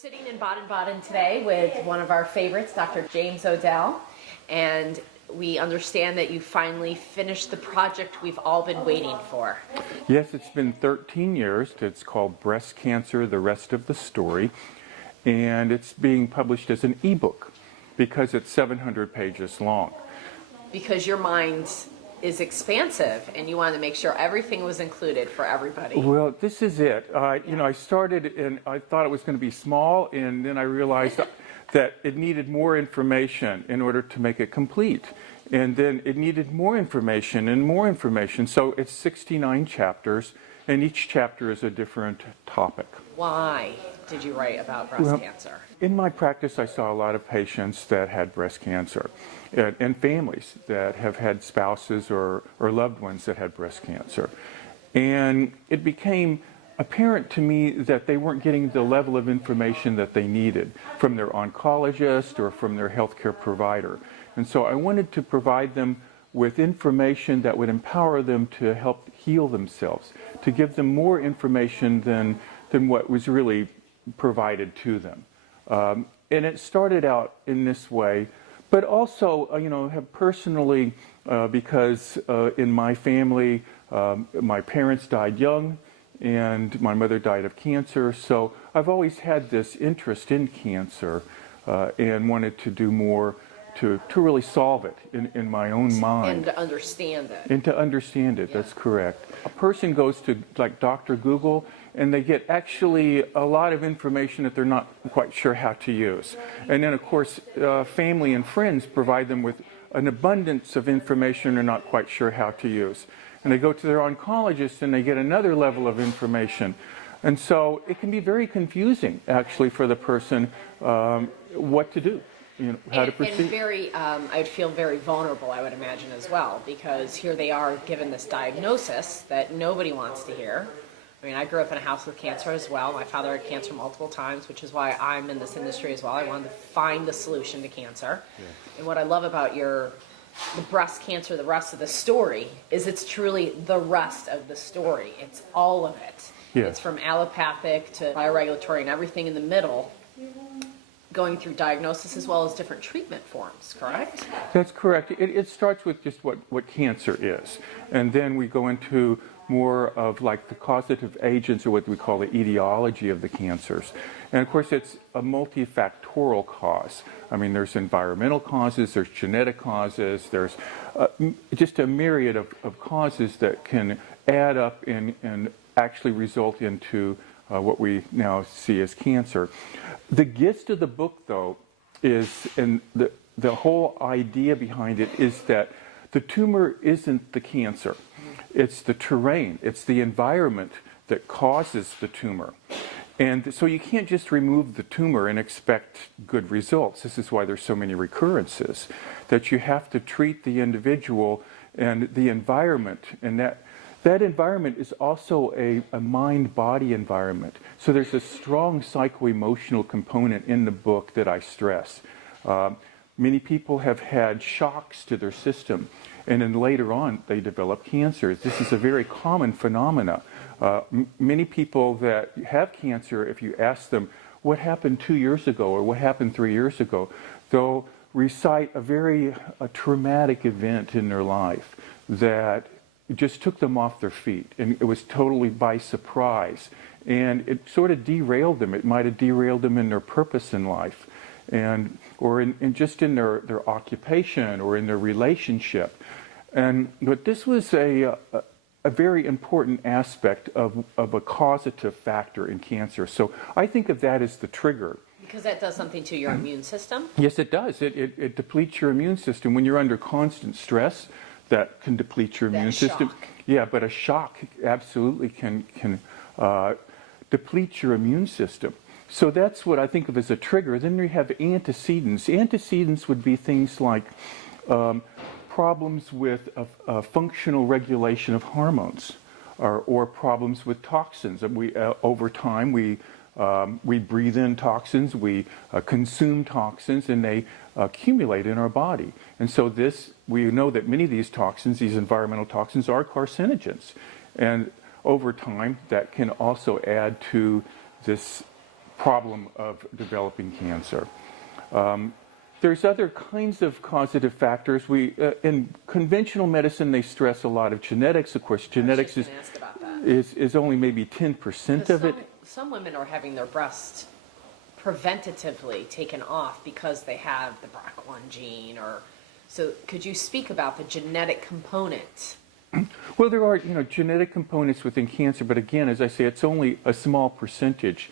sitting in Baden-Baden today with one of our favorites, Dr. James Odell, and we understand that you finally finished the project we've all been waiting for. Yes, it's been 13 years. It's called Breast Cancer, The Rest of the Story, and it's being published as an ebook because it's 700 pages long. Because your mind is expansive and you wanted to make sure everything was included for everybody. Well, this is it. I started and I thought it was going to be small, and then I realized that it needed more information in order to make it complete. And then it needed more information and more information. So it's 69 chapters, and each chapter is a different topic. Why did you write about breast cancer? In my practice, I saw a lot of patients that had breast cancer and families that have had spouses or loved ones that had breast cancer. And it became apparent to me that they weren't getting the level of information that they needed from their oncologist or from their healthcare provider. And so I wanted to provide them with information that would empower them to help heal themselves, to give them more information than what was really provided to them. And it started out in this way, but also, have personally, because in my family, my parents died young, and my mother died of cancer, so I've always had this interest in cancer and wanted to do more to really solve it in my own mind. And to understand it. And to understand it, that's correct. A person goes to like Dr. Google and they get actually a lot of information that they're not quite sure how to use. And then of course family and friends provide them with an abundance of information they're not quite sure how to use. And they go to their oncologist and they get another level of information. And so it can be very confusing actually for the person what to do. How to proceed. And very, I would feel very vulnerable, I would imagine, as well, because here they are given this diagnosis that nobody wants to hear. I mean, I grew up in a house with cancer as well. My father had cancer multiple times, which is why I'm in this industry as well. I wanted to find the solution to cancer. Yeah. And what I love about the breast cancer, the rest of the story, is it's truly the rest of the story. It's all of it. Yeah. It's from allopathic to bioregulatory and everything in the middle, going through diagnosis as well as different treatment forms, correct? That's correct. It starts with just what cancer is. And then we go into more of like the causative agents, or what we call the etiology of the cancers. And of course it's a multifactorial cause. I mean, there's environmental causes, there's genetic causes, there's just a myriad of causes that can add up and actually result into what we now see as cancer. The gist of the book, though, is, and the whole idea behind it is that the tumor isn't the cancer. It's the terrain, it's the environment that causes the tumor. And so you can't just remove the tumor and expect good results. This is why there's so many recurrences, that you have to treat the individual and the environment, and that environment is also a mind-body environment. So there's a strong psychoemotional component in the book that I stress. Many people have had shocks to their system, and then later on they develop cancer. This is a very common phenomena. Many people that have cancer, if you ask them what happened 2 years ago or what happened 3 years ago, they'll recite a traumatic event in their life that just took them off their feet, and it was totally by surprise, and it sort of derailed them. It might have derailed them in their purpose in life, or just in their occupation or in their relationship. But this was a very important aspect of a causative factor in cancer. So I think of that as the trigger. Because that does something to your immune system? Yes, it does. It depletes your immune system. When you're under constant stress, that can deplete your immune system. Yeah, but a shock absolutely can deplete your immune system. So that's what I think of as a trigger. Then we have antecedents. Antecedents would be things like problems with functional regulation of hormones, or problems with toxins. Over time, we breathe in toxins, we consume toxins, and they accumulate in our body. And so we know that many of these toxins, these environmental toxins, are carcinogens. And over time, that can also add to this problem of developing cancer. There's other kinds of causative factors. In conventional medicine, they stress a lot of genetics. Of course, genetics is only maybe 10% of it. Some women are having their breasts preventatively taken off because they have the BRCA1 gene, so could you speak about the genetic component? Well, there are genetic components within cancer, but again, as I say, it's only a small percentage.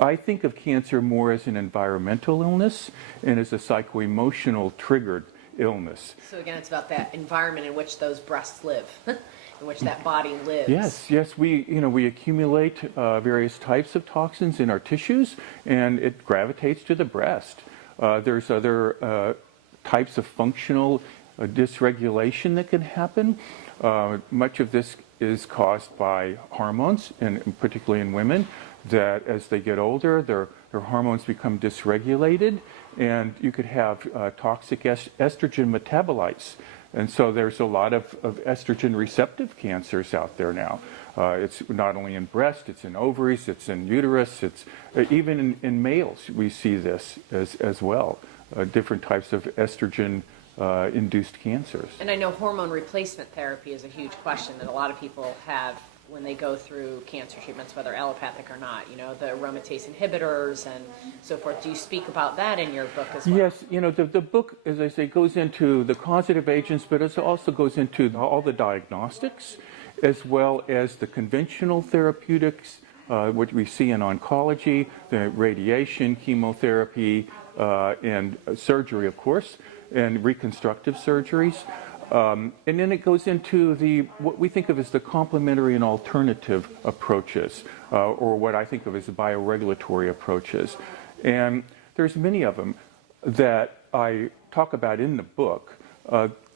I think of cancer more as an environmental illness and as a psychoemotional-triggered illness. So again, it's about that environment in which those breasts live, in which that body lives. Yes. We accumulate various types of toxins in our tissues, and it gravitates to the breast. There's other types of functional dysregulation that can happen. Much of this is caused by hormones, and particularly in women, that as they get older, their hormones become dysregulated, and you could have toxic estrogen metabolites. And so there's a lot of estrogen receptive cancers out there now. It's not only in breast, it's in ovaries, it's in uterus, it's even in males we see this as well, different types of estrogen induced cancers. And I know hormone replacement therapy is a huge question that a lot of people have when they go through cancer treatments, whether allopathic or not, the aromatase inhibitors and so forth. Do you speak about that in your book as well? Yes, the book, as I say, goes into the causative agents, but it also goes into all the diagnostics, as well as the conventional therapeutics, what we see in oncology, the radiation, chemotherapy, and surgery, of course, and reconstructive surgeries. And then it goes into what we think of as the complementary and alternative approaches, or what I think of as the bioregulatory approaches. And there's many of them that I talk about in the book.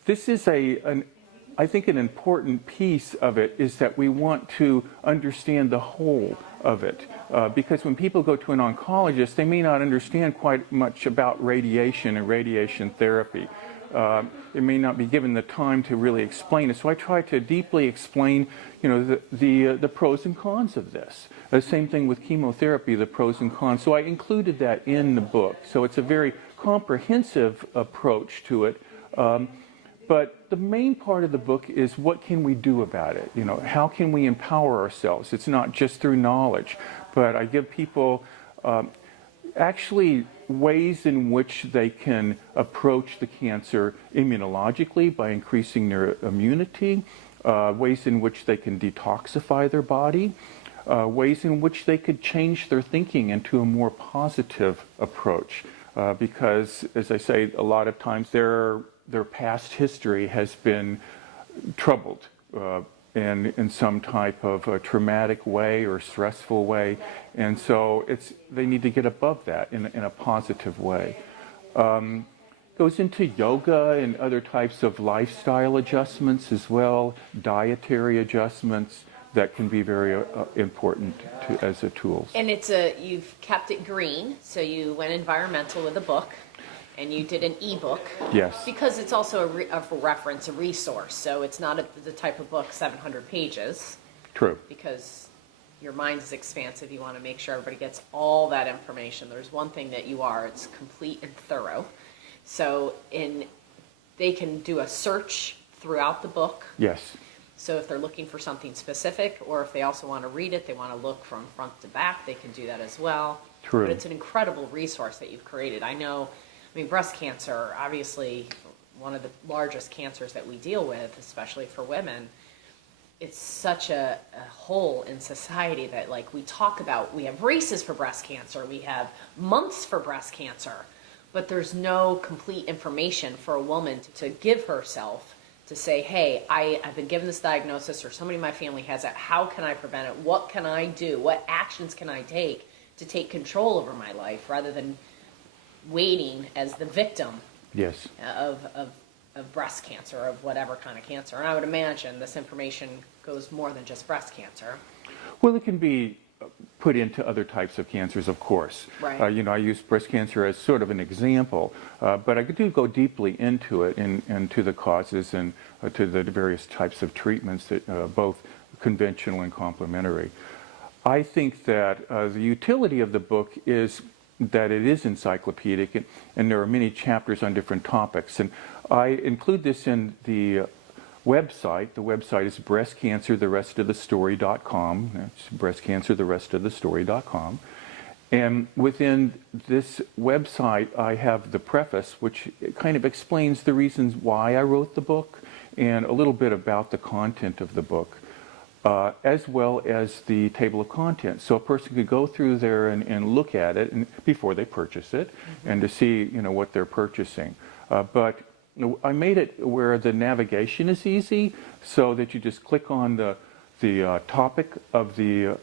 This is I think an important piece of it is that we want to understand the whole of it. Because when people go to an oncologist, they may not understand quite much about radiation and radiation therapy. They may not be given the time to really explain it. So I try to deeply explain, the pros and cons of this. The same thing with chemotherapy, the pros and cons. So I included that in the book. So it's a very comprehensive approach to it. But the main part of the book is what can we do about it? How can we empower ourselves? It's not just through knowledge, but I give people actually ways in which they can approach the cancer immunologically by increasing their immunity, ways in which they can detoxify their body, ways in which they could change their thinking into a more positive approach. Because, as I say, a lot of times their past history has been troubled in some type of a traumatic way or stressful way, and so they need to get above that in a positive way. Goes into yoga and other types of lifestyle adjustments as well, dietary adjustments that can be very important as a tool. And you've kept it green, so you went environmental with the book. And you did an ebook. Yes. Because it's also a reference, a resource. So it's not the type of book, 700 pages. True. Because your mind is expansive. You want to make sure everybody gets all that information. There's one thing that you are. It's complete and thorough. So they can do a search throughout the book. Yes. So if they're looking for something specific, or if they also want to read it, they want to look from front to back, they can do that as well. True. But it's an incredible resource that you've created. Breast cancer, obviously one of the largest cancers that we deal with, especially for women. It's such a hole in society that, we talk about, we have races for breast cancer, we have months for breast cancer, but there's no complete information for a woman to give herself to say, hey, I've been given this diagnosis, or somebody in my family has it. How can I prevent it? What can I do? What actions can I take to take control over my life, rather than waiting as the victim yes. of breast cancer, of whatever kind of cancer. And I would imagine this information goes more than just breast cancer. Well, it can be put into other types of cancers, of course. Right. I use breast cancer as sort of an example, but I do go deeply into it and to the causes and to the various types of treatments, that both conventional and complementary. I think that the utility of the book is that it is encyclopedic, and there are many chapters on different topics. And I include this in the website. The website is breastcancertherestofthestory.com. That's breastcancertherestofthestory.com. And within this website, I have the preface, which kind of explains the reasons why I wrote the book and a little bit about the content of the book, as well as the table of contents. So a person could go through there and look at it before they purchase it, and to see what they're purchasing. But I made it where the navigation is easy, so that you just click on the topic of the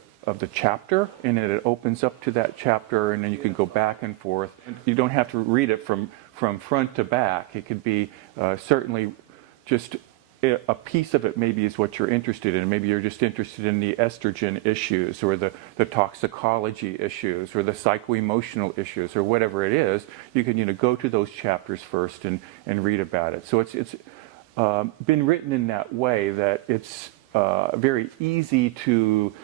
chapter, and then it opens up to that chapter, and then you can go back and forth. You don't have to read it from front to back. It could be certainly just a piece of it maybe is what you're interested in. Maybe you're just interested in the estrogen issues, or the toxicology issues, or the psychoemotional issues, or whatever it is. You can go to those chapters first and read about it. So it's been written in that way that it's very easy to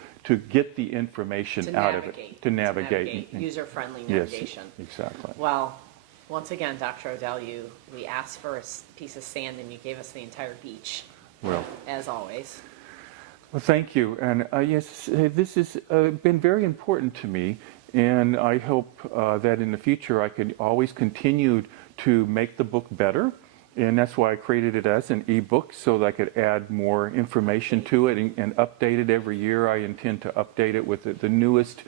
get the information out of it. To navigate. User-friendly navigation. Yes, exactly. Well, once again, Dr. Odell, we asked for a piece of sand and you gave us the entire beach. Well, as always. Well, thank you. And yes, this has been very important to me, and I hope that in the future I can always continue to make the book better. And that's why I created it as an ebook, so that I could add more information to it and update it every year. I intend to update it with the newest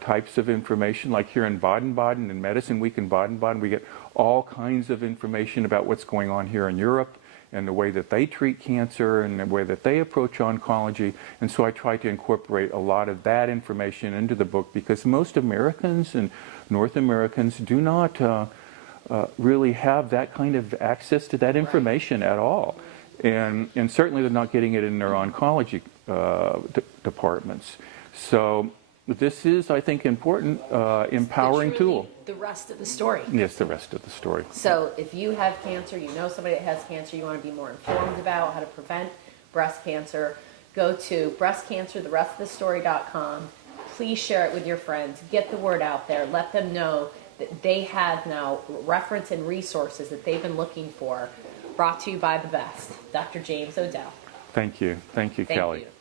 types of information. Like here in Baden-Baden, in Medicine Week in Baden-Baden, we get all kinds of information about what's going on here in Europe, and the way that they treat cancer, and the way that they approach oncology. And so I try to incorporate a lot of that information into the book, because most Americans and North Americans do not really have that kind of access to that information at all. And certainly they're not getting it in their oncology departments. So this is, I think, important, empowering tool. The rest of the story. Yes, the rest of the story. So if you have cancer, you know somebody that has cancer, you want to be more informed about how to prevent breast cancer, go to breastcancertherestofthestory.com. Please share it with your friends. Get the word out there. Let them know that they have now reference and resources that they've been looking for, brought to you by the best, Dr. James Odell. Thank you. Thank you, Kelly. Thank you.